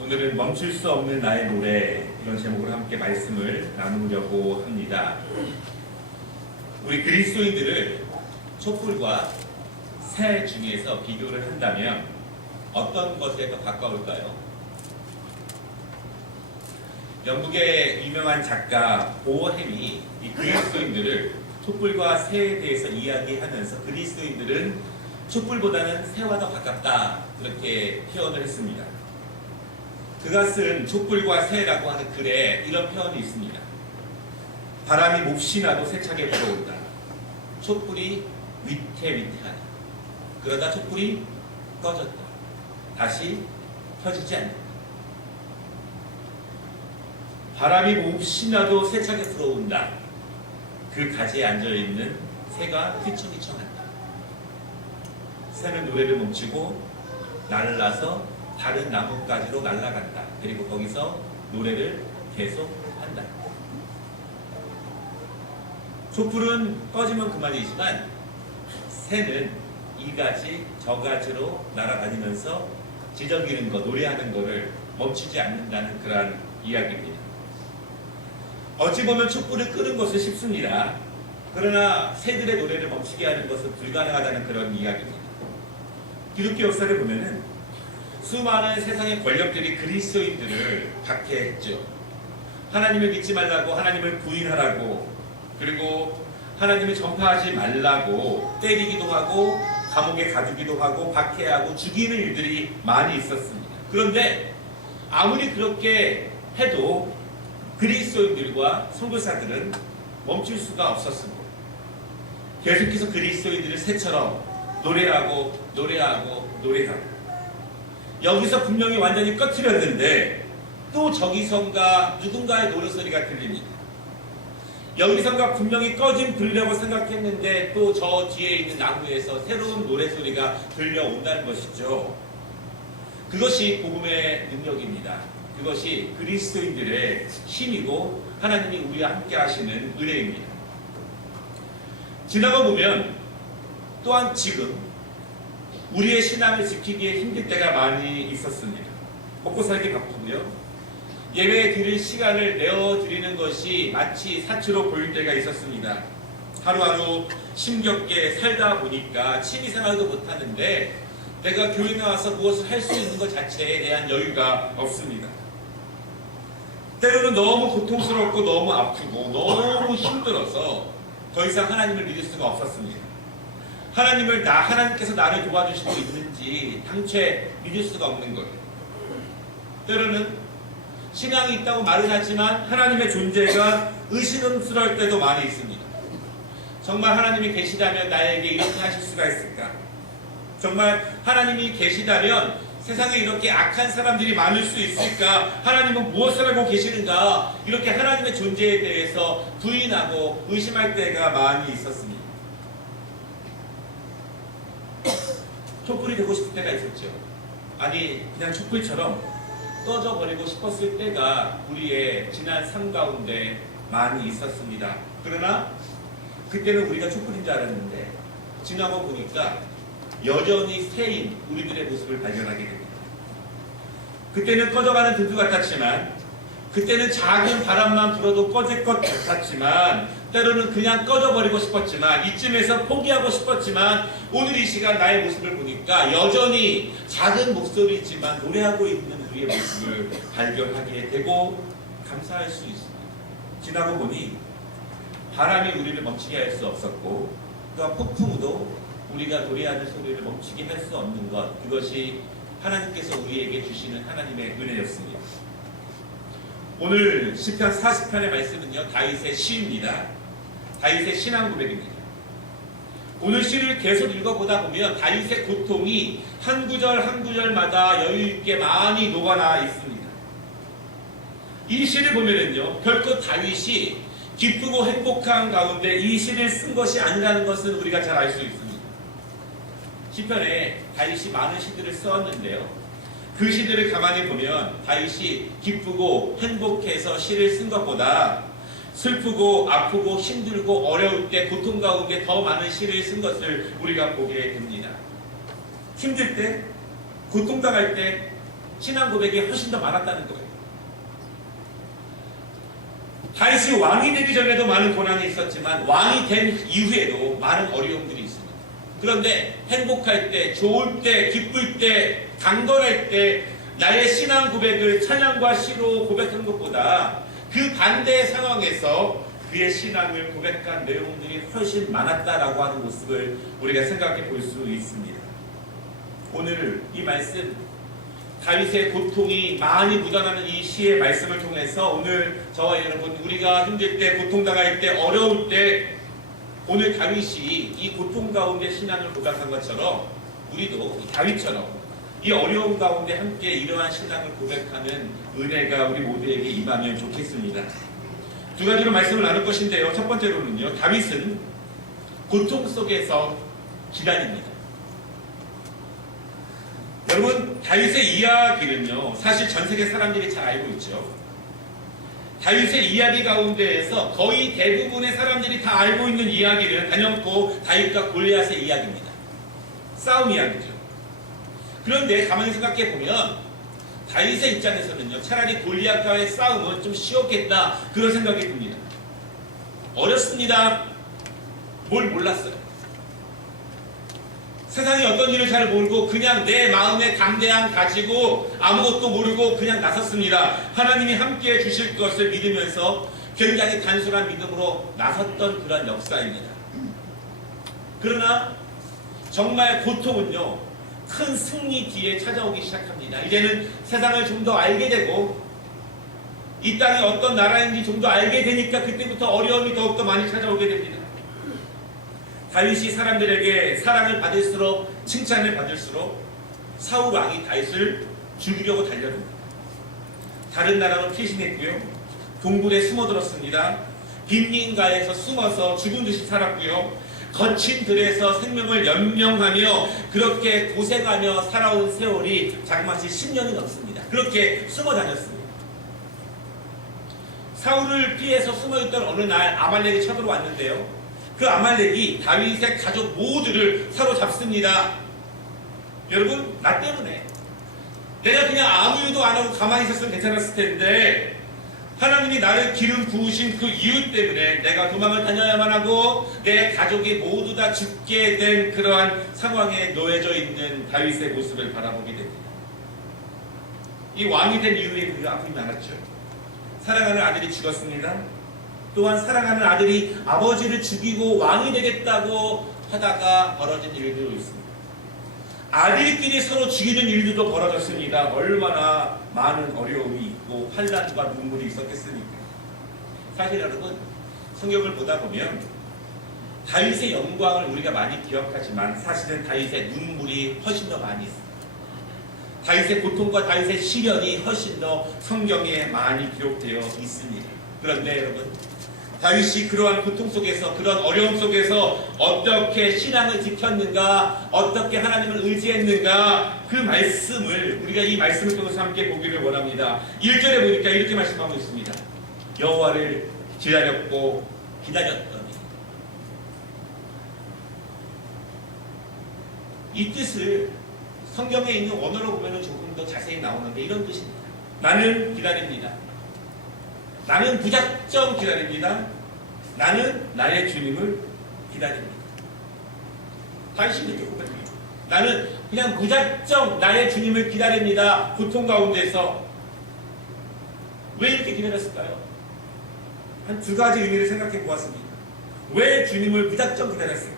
오늘은 멈출 수 없는 나의 노래, 이런 제목으로 함께 말씀을 나누려고 합니다. 우리 그리스도인들을 촛불과 새 중에서 비교를 한다면 어떤 것에 더 가까울까요? 영국의 유명한 작가 보어햄이 이 그리스도인들을 촛불과 새에 대해서 이야기하면서 그리스도인들은 촛불보다는 새와 더 가깝다, 그렇게 표현을 했습니다. 그가 쓴 촛불과 새라고 하는 글에 이런 표현이 있습니다. 바람이 몹시 나도 세차게 불어온다. 촛불이 위태위태하다. 그러다 촛불이 꺼졌다. 다시 켜지지 않는다. 바람이 몹시 나도 세차게 불어온다. 그 가지에 앉아있는 새가 휘청휘청한다. 새는 노래를 멈추고 날라서 다른 나뭇가지로 날아간다. 그리고 거기서 노래를 계속한다. 촛불은 꺼지면 그만이지만 새는 이 가지 저 가지로 날아다니면서 지저귀는 거, 노래하는 거를 멈추지 않는다는 그러한 이야기입니다. 어찌 보면 촛불을 끄는 것은 쉽습니다. 그러나 새들의 노래를 멈추게 하는 것은 불가능하다는 그런 이야기입니다. 기독교 역사를 보면은 수많은 세상의 권력들이 그리스도인들을 박해했죠. 하나님을 믿지 말라고, 하나님을 부인하라고, 그리고 하나님을 전파하지 말라고 때리기도 하고 감옥에 가두기도 하고 박해하고 죽이는 일들이 많이 있었습니다. 그런데 아무리 그렇게 해도 그리스도인들과 선교사들은 멈출 수가 없었습니다. 계속해서 그리스도인들을 새처럼 노래하고 여기서 분명히 완전히 꺼트렸는데 또 저기선가 누군가의 노래소리가 들립니다. 여기선가 분명히 꺼진 불이라고 생각했는데 또 저 뒤에 있는 나무에서 새로운 노래소리가 들려온다는 것이죠. 그것이 복음의 능력입니다. 그것이 그리스도인들의 힘이고 하나님이 우리와 함께 하시는 은혜입니다. 지나가 보면 또한 지금 우리의 신앙을 지키기에 힘들 때가 많이 있었습니다. 먹고 살기 바쁘고요. 예배에 드릴 시간을 내어드리는 것이 마치 사치로 보일 때가 있었습니다. 하루하루 힘겹게 살다 보니까 취미생활도 못하는데 내가 교회 나와서 무엇을 할 수 있는 것 자체에 대한 여유가 없습니다. 때로는 너무 고통스럽고 너무 아프고 너무 힘들어서 더 이상 하나님을 믿을 수가 없었습니다. 하나님께서 나를 도와주시고 있는지 당최 믿을 수가 없는 거예요. 때로는 신앙이 있다고 말은 하지만 하나님의 존재가 의심스러울 때도 많이 있습니다. 정말 하나님이 계시다면 나에게 이렇게 하실 수가 있을까? 정말 하나님이 계시다면 세상에 이렇게 악한 사람들이 많을 수 있을까? 하나님은 무엇을 하고 계시는가? 이렇게 하나님의 존재에 대해서 부인하고 의심할 때가 많이 있었습니다. 촛불이 되고 싶을 때가 있었죠. 아니 그냥 촛불처럼 꺼져버리고 싶었을 때가 우리의 지난 삶 가운데 많이 있었습니다. 그러나 그때는 우리가 촛불인 줄 알았는데 지나고 보니까 여전히 새인 우리들의 모습을 발견하게 됩니다. 그때는 꺼져가는 등불 같았지만, 그때는 작은 바람만 불어도 꺼질 것 같았지만, 때로는 그냥 꺼져버리고 싶었지만, 이쯤에서 포기하고 싶었지만, 오늘 이 시간 나의 모습을 보니까 여전히 작은 목소리지만 노래하고 있는 우리의 모습을 발견하게 되고 감사할 수 있습니다. 지나고 보니 바람이 우리를 멈추게 할 수 없었고, 또 폭풍우도 우리가 노래하는 소리를 멈추게 할 수 없는 것, 그것이 하나님께서 우리에게 주시는 하나님의 은혜였습니다. 오늘 시편 40편의 말씀은요, 다윗의 시입니다. 다윗의 신앙 고백입니다. 오늘 시를 계속 읽어보다 보면 다윗의 고통이 한 구절 한 구절마다 여유있게 많이 녹아나 있습니다. 이 시를 보면은요, 결코 다윗이 기쁘고 행복한 가운데 이 시를 쓴 것이 아니라는 것은 우리가 잘 알 수 있습니다. 시편에 다윗이 많은 시들을 썼는데요, 그 시들을 가만히 보면 다윗이 기쁘고 행복해서 시를 쓴 것보다 슬프고 아프고 힘들고 어려울 때 고통 가운데 더 많은 시를 쓴 것을 우리가 보게 됩니다. 힘들 때, 고통당할 때, 신앙 고백이 훨씬 더 많았다는 거예요. 다윗이 왕이 되기 전에도 많은 고난이 있었지만 왕이 된 이후에도 많은 어려움들이 있습니다. 그런데 행복할 때, 좋을 때, 기쁠 때, 강건할 때 나의 신앙 고백을 찬양과 시로 고백하는 것보다 그 반대의 상황에서 그의 신앙을 고백한 내용들이 훨씬 많았다라고 하는 모습을 우리가 생각해 볼 수 있습니다. 오늘 이 말씀, 다윗의 고통이 많이 묻어나는 이 시의 말씀을 통해서 오늘 저와 여러분, 우리가 힘들 때, 고통당할 때, 어려울 때 오늘 다윗이 이 고통 가운데 신앙을 고백한 것처럼 우리도 다윗처럼 이 어려움 가운데 함께 이러한 신앙을 고백하는 은혜가 우리 모두에게 임하면 좋겠습니다. 두 가지로 말씀을 나눌 것인데요. 첫 번째로는요, 다윗은 고통 속에서 기다립니다. 여러분, 다윗의 이야기는요, 사실 전 세계 사람들이 잘 알고 있죠. 다윗의 이야기 가운데에서 거의 대부분의 사람들이 다 알고 있는 이야기는 단연코 다윗과 골리앗의 이야기입니다. 싸움 이야기죠. 그런데 가만히 생각해 보면 다윗의 입장에서는요, 차라리 골리앗과의 싸움은 좀 쉬웠겠다, 그런 생각이 듭니다. 어렸습니다. 뭘 몰랐어요. 세상이 어떤 일을 잘 모르고 그냥 내 마음의 담대함 가지고 아무것도 모르고 그냥 나섰습니다. 하나님이 함께해 주실 것을 믿으면서 굉장히 단순한 믿음으로 나섰던 그런 역사입니다. 그러나 정말 고통은요, 큰 승리 뒤에 찾아오기 시작합니다. 이제는 세상을 좀 더 알게 되고 이 땅이 어떤 나라인지 좀 더 알게 되니까 그때부터 어려움이 더욱더 많이 찾아오게 됩니다. 다윗이 사람들에게 사랑을 받을수록, 칭찬을 받을수록 사울 왕이 다윗을 죽이려고 달려듭니다. 다른 나라로 피신했고요, 동굴에 숨어들었습니다. 빈민가에서 숨어서 죽은 듯이 살았고요, 거친 들에서 생명을 연명하며 그렇게 고생하며 살아온 세월이 자그마치 10년이 넘습니다. 그렇게 숨어 다녔습니다. 사울을 피해서 숨어있던 어느 날 아말렉이 쳐들어왔는데요, 그 아말렉이 다윗의 가족 모두를 사로잡습니다. 여러분, 나 때문에 내가 그냥 아무 일도 안 하고 가만히 있었으면 괜찮았을 텐데 하나님이 나를 기름 부으신 그 이유 때문에 내가 도망을 다녀야만 하고 내 가족이 모두 다 죽게 된 그러한 상황에 놓여져 있는 다윗의 모습을 바라보게 됩니다. 이 왕이 된 이후에 그 아픔이 많았죠. 사랑하는 아들이 죽었습니다. 또한 사랑하는 아들이 아버지를 죽이고 왕이 되겠다고 하다가 벌어진 일들도 있습니다. 아들끼리 서로 죽이는 일들도 벌어졌습니다. 얼마나 많은 어려움이 있고 환난과 눈물이 있었겠습니까? 사실 여러분, 성경을 보다 보면 다윗의 영광을 우리가 많이 기억하지만 사실은 다윗의 눈물이 훨씬 더 많이 있습니다. 다윗의 고통과 다윗의 시련이 훨씬 더 성경에 많이 기록되어 있습니다. 그런데 여러분, 다윗이 그러한 고통 속에서, 그런 어려움 속에서 어떻게 신앙을 지켰는가, 어떻게 하나님을 의지했는가, 그 말씀을 우리가 이 말씀을 통해서 함께 보기를 원합니다. 1절에 보니까 이렇게 말씀하고 있습니다. 여호와를 기다렸고 기다렸더니. 이 뜻을 성경에 있는 원어로 보면 조금 더 자세히 나오는데 이런 뜻입니다. 나는 기다립니다. 나는 무작정 기다립니다. 나는 나의 주님을 기다립니다. 다윗이 이렇게 고백합니다. 나는 그냥 무작정 나의 주님을 기다립니다. 고통 가운데서. 왜 이렇게 기다렸을까요? 한 두 가지 의미를 생각해 보았습니다. 왜 주님을 무작정 기다렸을까?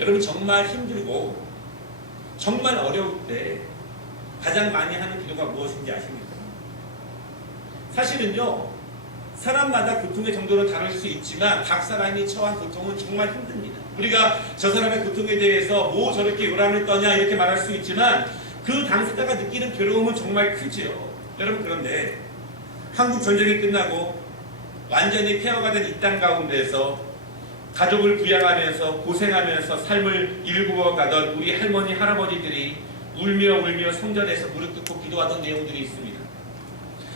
여러분, 정말 힘들고 정말 어려울 때 가장 많이 하는 기도가 무엇인지 아십니까? 사실은요, 사람마다 고통의 정도는 다를 수 있지만 각 사람이 처한 고통은 정말 힘듭니다. 우리가 저 사람의 고통에 대해서 뭐 저렇게 요란을 떠냐 이렇게 말할 수 있지만 그 당사자가 느끼는 괴로움은 정말 크지요. 여러분, 그런데 한국 전쟁이 끝나고 완전히 폐허가 된 이 땅 가운데서 가족을 부양하면서 고생하면서 삶을 일구어 가던 우리 할머니, 할아버지들이 울며 성전에서 무릎 꿇고 기도하던 내용들이 있습니다.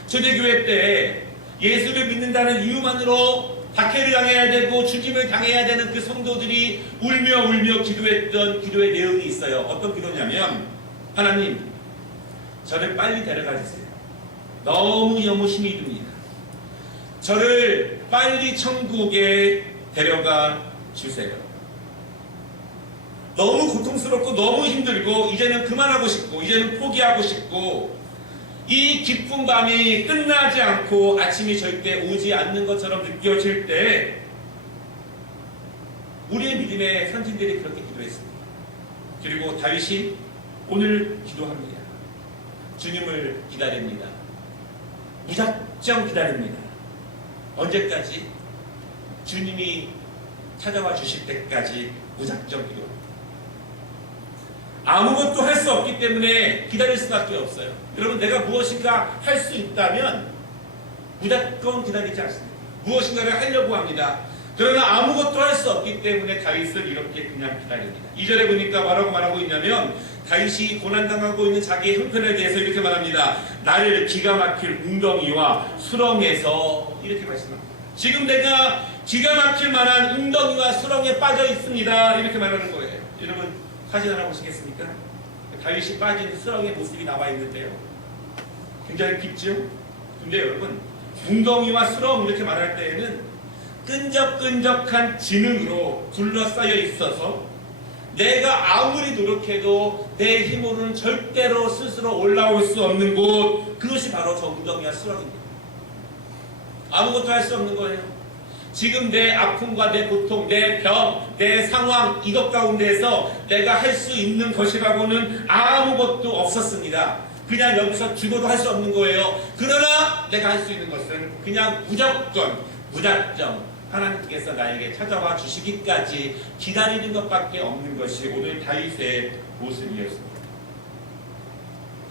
초대교회 때 예수를 믿는다는 이유만으로 박해를 당해야 되고 죽임을 당해야 되는 그 성도들이 울며 기도했던 기도의 내용이 있어요. 어떤 기도냐면, 하나님, 저를 빨리 데려가 주세요. 너무너무 힘이 듭니다. 저를 빨리 천국에 데려가 주세요. 너무 고통스럽고 너무 힘들고 이제는 그만하고 싶고 이제는 포기하고 싶고 이 깊은 밤이 끝나지 않고 아침이 절대 오지 않는 것처럼 느껴질 때 우리의 믿음의 선진들이 그렇게 기도했습니다. 그리고 다윗이 오늘 기도합니다. 주님을 기다립니다. 무작정 기다립니다. 언제까지? 주님이 찾아와 주실 때까지 무작정 기도합니다. 아무것도 할 수 없기 때문에 기다릴 수밖에 없어요. 여러분, 내가 무엇인가 할 수 있다면 무조건 기다리지 않습니다. 무엇인가를 하려고 합니다. 그러나 아무것도 할 수 없기 때문에 다윗은 이렇게 그냥 기다립니다. 2절에 보니까 뭐라고 말하고 있냐면 다윗이 고난당하고 있는 자기의 형편에 대해서 이렇게 말합니다. 나를 기가 막힐 웅덩이와 수렁에서 이렇게 말씀합니다. 지금 내가 기가 막힐 만한 웅덩이와 수렁에 빠져 있습니다. 이렇게 말하는 거예요. 여러분, 사진 하나 보시겠습니까? 다윗이 빠진 수렁의 모습이 나와 있는데요. 굉장히 깊죠? 근데 여러분, 웅덩이와 수렁 이렇게 말할 때에는 끈적끈적한 지능으로 둘러싸여 있어서 내가 아무리 노력해도 내 힘으로는 절대로 스스로 올라올 수 없는 곳, 그것이 바로 저 웅덩이와 수렁입니다. 아무것도 할 수 없는 거예요. 지금 내 아픔과 내 고통, 내 병, 내 상황, 이것 가운데에서 내가 할 수 있는 것이라고는 아무것도 없었습니다. 그냥 여기서 죽어도 할 수 없는 거예요. 그러나 내가 할 수 있는 것은 그냥 무조건, 무작정 하나님께서 나에게 찾아와 주시기까지 기다리는 것밖에 없는 것이 오늘 다윗의 모습이었습니다.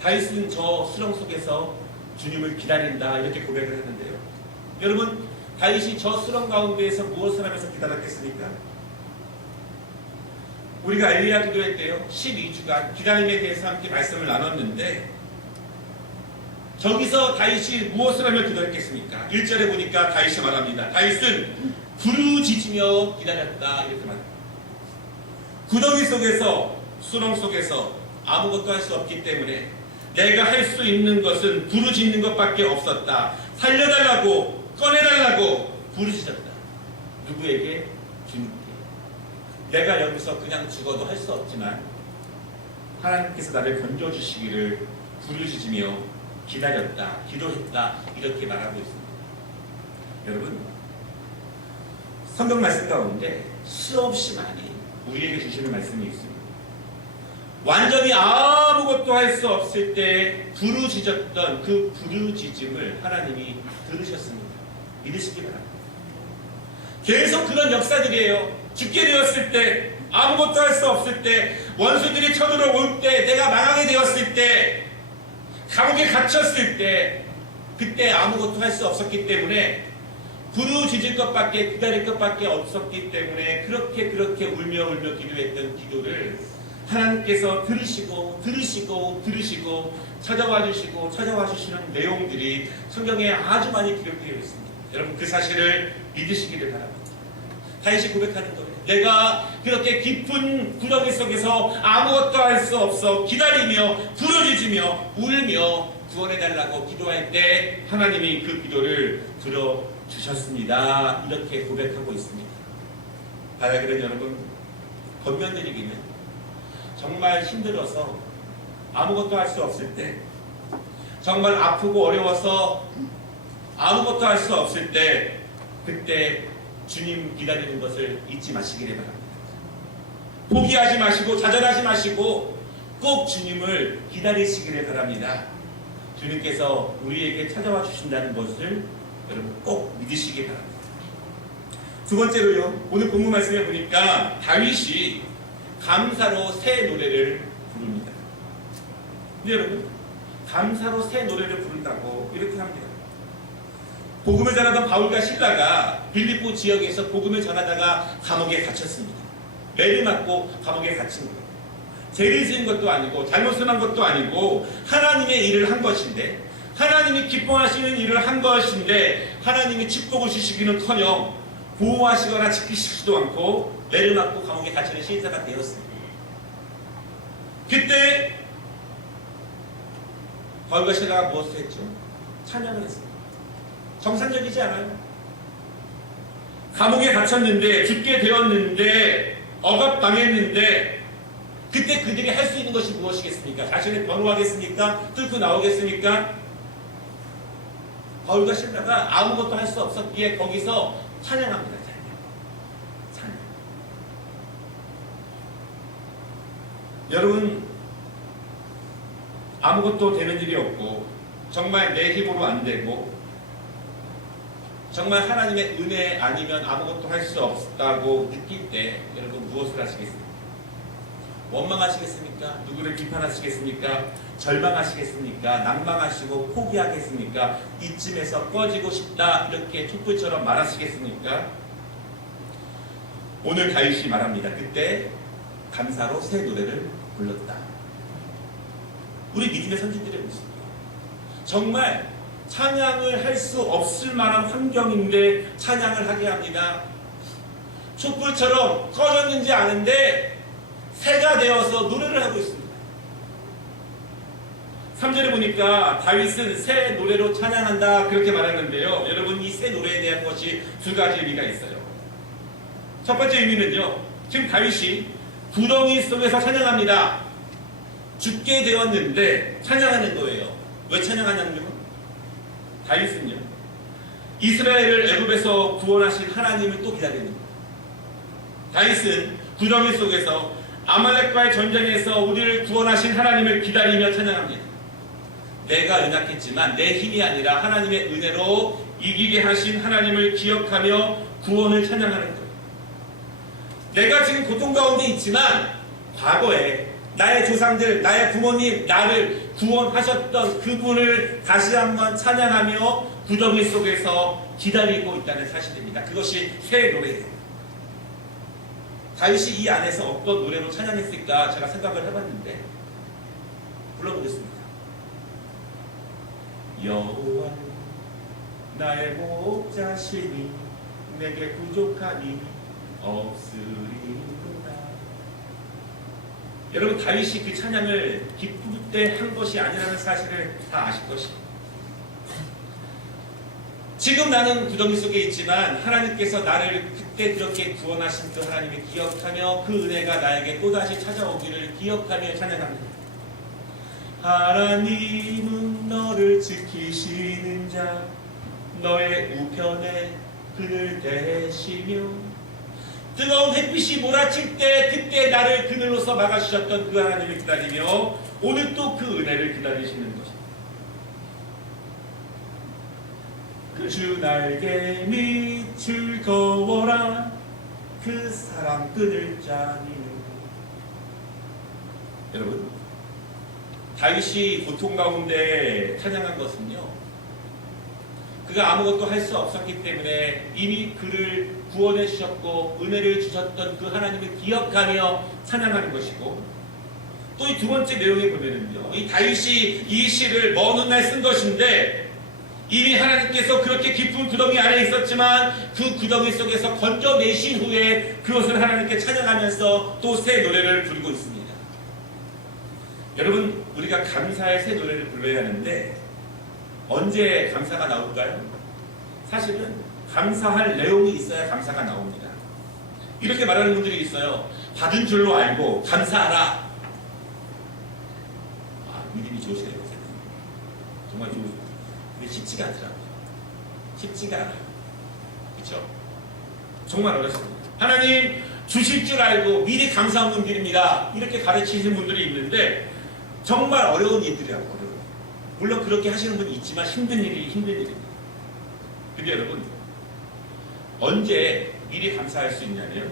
다윗은 저 수렁 속에서 주님을 기다린다 이렇게 고백을 했는데요. 여러분, 다윗이 저 수렁 가운데에서 무엇을 하면서 기다렸겠습니까? 우리가 엘리야 기도회 때요 12주간 기다림에 대해서 함께 말씀을 나눴는데 저기서 다윗이 무엇을 하며 기다렸겠습니까? 1절에 보니까 다윗이 말합니다. 다윗은 부르짖으며 기다렸다 이렇게 말합니다. 구덩이 속에서 수렁 속에서 아무것도 할 수 없기 때문에 내가 할 수 있는 것은 부르짖는 것밖에 없었다. 살려달라고 꺼내달라고 부르짖었다. 누구에게? 주님께. 내가 여기서 그냥 죽어도 할 수 없지만 하나님께서 나를 건져주시기를 부르짖으며 기다렸다, 기도했다 이렇게 말하고 있습니다. 여러분, 성경 말씀 가운데 수없이 많이 우리에게 주시는 말씀이 있습니다. 완전히 아무것도 할 수 없을 때 부르짖었던 그 부르짖음을 하나님이 들으셨습니다. 믿으시기 바랍니다. 계속 그런 역사들이에요. 죽게 되었을 때, 아무것도 할 수 없을 때, 원수들이 쳐들어올 때, 내가 망하게 되었을 때, 감옥에 갇혔을 때, 그때 아무것도 할 수 없었기 때문에 부르짖을 것밖에 기다릴 것밖에 없었기 때문에 그렇게 울며 기도했던 기도를 하나님께서 들으시고 찾아와 주시는 내용들이 성경에 아주 많이 기록되어 있습니다. 여러분, 그 사실을 믿으시기를 바랍니다. 다윗이 고백하는 거예요. 내가 그렇게 깊은 구덩이 속에서 아무것도 할 수 없어 기다리며 부르짖으며 울며 구원해달라고 기도할 때 하나님이 그 기도를 들어주셨습니다. 이렇게 고백하고 있습니다. 바라기는 여러분, 권면드리기는 정말 힘들어서 아무것도 할 수 없을 때, 정말 아프고 어려워서 아무것도 할 수 없을 때, 그때 주님 기다리는 것을 잊지 마시기를 바랍니다. 포기하지 마시고 좌절하지 마시고 꼭 주님을 기다리시기를 바랍니다. 주님께서 우리에게 찾아와 주신다는 것을 여러분 꼭 믿으시기 바랍니다. 두 번째로요, 오늘 본문 말씀에 보니까 다윗이 감사로 새 노래를 부릅니다. 근데 여러분, 감사로 새 노래를 부른다고 이렇게 합니다. 복음을 전하던 바울과 실라가 빌립보 지역에서 복음을 전하다가 감옥에 갇혔습니다. 매를 맞고 감옥에 갇힌 거예요. 죄를 지은 것도 아니고 잘못을 한 것도 아니고 하나님의 일을 한 것인데, 하나님이 기뻐하시는 일을 한 것인데 하나님이 축복을 주시기는커녕 보호하시거나 지키시지도 않고 매를 맞고 감옥에 갇히는 신사가 되었습니다. 그때 바울과 실라가 무엇을 했죠? 찬양을 했습니다. 정상적이지 않아요? 감옥에 갇혔는데, 죽게 되었는데, 억압당했는데, 그때 그들이 할 수 있는 것이 무엇이겠습니까? 자신을 변호하겠습니까? 뚫고 나오겠습니까? 바울과 실라가 아무것도 할 수 없었기에 거기서 찬양합니다. 찬양. 여러분, 아무것도 되는 일이 없고 정말 내 힘으로 안 되고 정말 하나님의 은혜 아니면 아무것도 할 수 없다고 느낄 때 여러분 무엇을 하시겠습니까? 원망하시겠습니까? 누구를 비판하시겠습니까? 절망하시겠습니까? 낭망하시고 포기하겠습니까? 이쯤에서 꺼지고 싶다 이렇게 촛불처럼 말하시겠습니까? 오늘 다윗이 말합니다. 그때 감사로 새 노래를 불렀다. 우리 믿음의 선진들의 모습이에요. 정말 찬양을 할 수 없을 만한 환경인데 찬양을 하게 합니다. 촛불처럼 꺼졌는지 아는데 새가 되어서 노래를 하고 있습니다. 3절에 보니까 다윗은 새 노래로 찬양한다 그렇게 말하는데요. 여러분 이 새 노래에 대한 것이 두 가지 의미가 있어요. 첫 번째 의미는요. 지금 다윗이 구덩이 속에서 찬양합니다. 죽게 되었는데 찬양하는 거예요. 왜 찬양하냐면요. 다윗은요. 이스라엘을 애굽에서 구원하신 하나님을 또 기다리는 거예요. 다윗은 구덩이 속에서 아말렉과의 전쟁에서 우리를 구원하신 하나님을 기다리며 찬양합니다. 내가 연약했지만 내 힘이 아니라 하나님의 은혜로 이기게 하신 하나님을 기억하며 구원을 찬양하는 거예요. 내가 지금 고통 가운데 있지만 과거에 나의 조상들, 나의 부모님, 나를 구원하셨던 그분을 다시 한번 찬양하며 구덩이 속에서 기다리고 있다는 사실입니다. 그것이 새 노래예요. 다윗이 이 안에서 어떤 노래로 찬양했을까 제가 생각을 해봤는데 불러보겠습니다. 여호와 나의 목자시니 내게 부족함이 없으리로다. 여러분 다윗이 그 찬양을 기쁠 때 한 것이 아니라는 사실을 다 아실 것입니다. 지금 나는 구덩이 속에 있지만 하나님께서 나를 그때 그렇게 구원하신 그 하나님을 기억하며 그 은혜가 나에게 또다시 찾아오기를 기억하며 찬양합니다. 하나님은 너를 지키시는 자 너의 우편에 그늘 대시며 뜨거운 햇빛이 몰아칠 때 그때 나를 그늘로서 막아주셨던 그 하나님을 기다리며 오늘 또 그 은혜를 기다리시는 것입니다. 그 주 날개 밑 즐거워라 그 사랑 끊을 자니는. 여러분 다윗이 고통 가운데 찬양한 것은요 그가 아무것도 할 수 없었기 때문에 이미 그를 구원해 주셨고 은혜를 주셨던 그 하나님을 기억하며 찬양하는 것이고 또 이 두 번째 내용에 보면은요 이 다윗이 이 시를 먼 훗날 쓴 것인데 이미 하나님께서 그렇게 깊은 구덩이 안에 있었지만 그 구덩이 속에서 건져내신 후에 그것을 하나님께 찬양하면서 또 새 노래를 부르고 있습니다. 여러분 우리가 감사의 새 노래를 불러야 하는데 언제 감사가 나올까요? 사실은 감사할 내용이 있어야 감사가 나옵니다. 이렇게 말하는 분들이 있어요. 받은 줄로 알고 감사하라. 믿음이 좋으시네요. 정말 좋으세요. 근데 쉽지가 않더라고요. 쉽지가 않아요. 그렇죠? 정말 어렵습니다. 하나님 주실 줄 알고 미리 감사한 분들입니다. 이렇게 가르치시는 분들이 있는데 정말 어려운 일들이라고 어려워요. 물론 그렇게 하시는 분이 있지만 힘든 일입니다. 근데 여러분 언제 미리 감사할 수 있냐면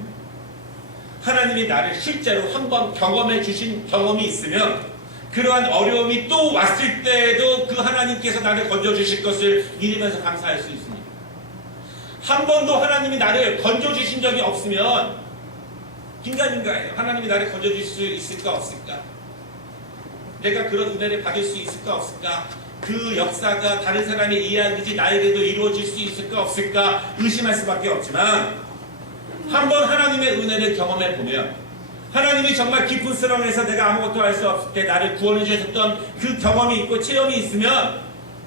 하나님이 나를 실제로 한번 경험해 주신 경험이 있으면 그러한 어려움이 또 왔을 때에도 그 하나님께서 나를 건져주실 것을 믿으면서 감사할 수 있습니다. 한 번도 하나님이 나를 건져주신 적이 없으면 긴가민가해요. 하나님이 나를 건져줄 수 있을까 없을까? 내가 그런 은혜를 받을 수 있을까 없을까? 그 역사가 다른 사람의 이야기지 나에게도 이루어질 수 있을까 없을까 의심할 수밖에 없지만 한번 하나님의 은혜를 경험해 보면 하나님이 정말 깊은 수렁에서 내가 아무것도 할 수 없을 때 나를 구원해 주셨던 그 경험이 있고 체험이 있으면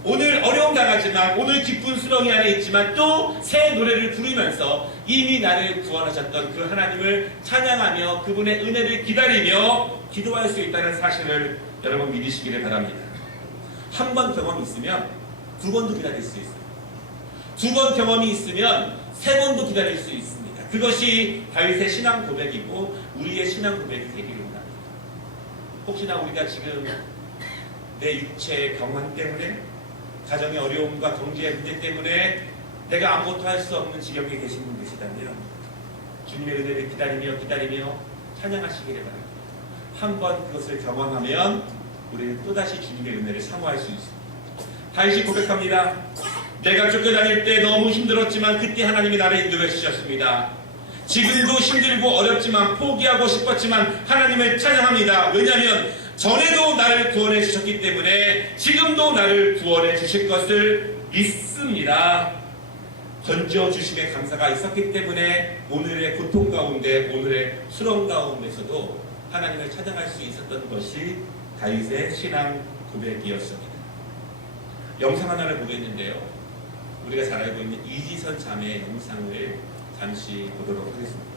오늘 어려움 당하지만 오늘 깊은 수렁이 안에 있지만 또 새 노래를 부르면서 이미 나를 구원하셨던 그 하나님을 찬양하며 그분의 은혜를 기다리며 기도할 수 있다는 사실을 여러분 믿으시기를 바랍니다. 한 번 경험이 있으면 두 번도 기다릴 수 있어요. 두 번 경험이 있으면 세 번도 기다릴 수 있습니다. 그것이 다윗의 신앙 고백이고 우리의 신앙 고백이 되기를 원합니다. 혹시나 우리가 지금 내 육체의 병환 때문에 가정의 어려움과 경제의 문제 때문에 내가 아무것도 할 수 없는 지경에 계신 분 계시다면 주님의 은혜를 기다리며 찬양하시기를 바랍니다. 한번 그것을 경험하면 우리는 또다시 주님의 은혜를 사모할 수 있습니다. 다윗이 고백합니다. 내가 쫓겨다닐 때 너무 힘들었지만 그때 하나님이 나를 인도해 주셨습니다. 지금도 힘들고 어렵지만 포기하고 싶었지만 하나님을 찬양합니다. 왜냐하면 전에도 나를 구원해 주셨기 때문에 지금도 나를 구원해 주실 것을 믿습니다. 건져 주심의 감사가 있었기 때문에 오늘의 고통 가운데 오늘의 수렁 가운데서도 하나님을 찬양할 수 있었던 것이 다윗의 신앙 고백이었습니다. 영상 하나를 보겠는데요. 우리가 잘 알고 있는 이지선 자매의 영상을 잠시 보도록 하겠습니다.